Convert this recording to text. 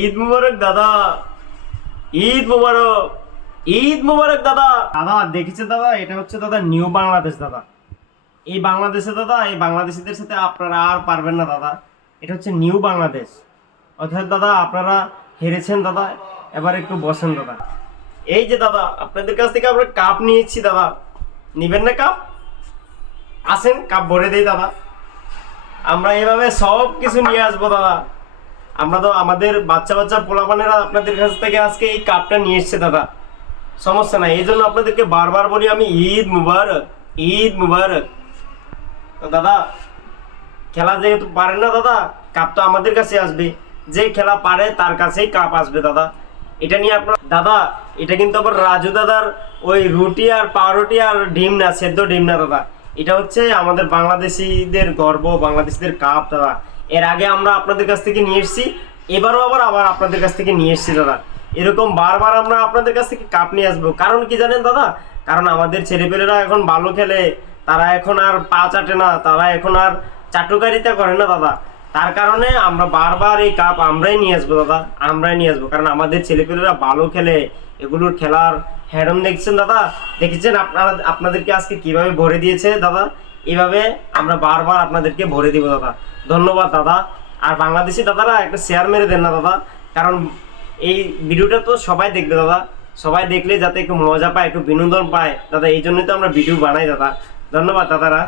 ঈদ মুবারক, দাদা। ঈদ মুবারক ঈদ মুবারক, দাদা। দাদা, দেখেছেন দাদা? এটা হচ্ছে দাদা নিউ বাংলাদেশ, দাদা। এই বাংলাদেশে, দাদা, এই বাংলাদেশিদের সাথে আপনারা আর পারবেন না, দাদা। এটা হচ্ছে নিউ বাংলাদেশ। অর্থাৎ, দাদা, আপনারা হেরেছেন, দাদা। এবার একটু বসেন, দাদা। এই যে, দাদা, আপনাদের কাছ থেকে আমরা কাপ নিয়েছি, দাদা। নিবেন না কাপ? আসেন, কাপ ভরে দেই, দাদা। আমরা এভাবে সব কিছু নিয়ে আসব, দাদা। আমরা তো আমাদের বাচ্চা বাচ্চা পোলাপানেরা আপনাদের কাছ থেকে আজকে এই কাপটা নিয়ে এসছে, দাদা। সমস্যা নাই, এই জন্য আপনাদেরকে বারবার বলি আমি ঈদ মুবারক ঈদ মুবারক। দাদা, খেলা যেহেতু পারেন না দাদা, কাপ তো আমাদের কাছে আসবে। যে খেলা পারে তার কাছেই কাপ আসবে, দাদা। এটা নিয়ে আপনার দাদা, এটা কিন্তু আবার রাজু দাদার ওই রুটি আর পাউরুটি আর ডিম না, সেদ্ধ ডিম না, দাদা। এটা হচ্ছে আমাদের বাংলাদেশিদের গর্ব, বাংলাদেশিদের কাপ, দাদা। এর আগে আমরা আপনাদের কাছ থেকে নিয়ে এসেছি, এবারও আবার আবার আপনাদের কাছ থেকে নিয়ে এসেছি দাদা। এরকম বারবার আমরা আপনাদের কাছ থেকে কাপ নিয়ে আসব। কারণ কি জানেন দাদা? কারণ আমাদের ছেলেপেলেরা এখন ভালো খেলে, তারা এখন আর পা চাটে না, তারা এখন আর চাটুকারিতা করে না দাদা। তার কারণে আমরা বারবার এই কাপ আমরাই নিয়ে আসব দাদা, আমরাই নিয়ে আসব। কারণ আমাদের ছেলেপেলেরা ভালো খেলে, এগুলোর খেলার হ্যাডম দেখছেন দাদা? দেখেছেন আপনারা, আপনাদেরকে আজকে কীভাবে ভরে দিয়েছে দাদা? এভাবে আমরা বারবার আপনাদেরকে ভরে দিব দাদা। ধন্যবাদ, দাদা। আর বাংলাদেশি দাদারা একটা শেয়ার মেরে দেন না, দাদা। কারণ এই ভিডিওটা তো সবাই দেখবে, দাদা। সবাই দেখলে যাতে একটু মজা পায়, একটু বিনোদন পায়, দাদা। এই জন্যই তো আমরা ভিডিও বানাই, দাদা। ধন্যবাদ, দাদারা।